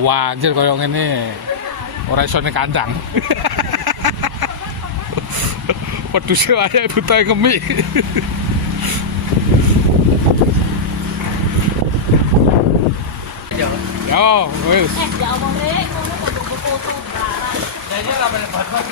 Wah, anjir koyo ngene. Ora iso ning kandang. Peduse wae buta kemik. Yo, wis. Ya Allah, Rek, ngono kok foto barang. Jadinya apa nih, Pak?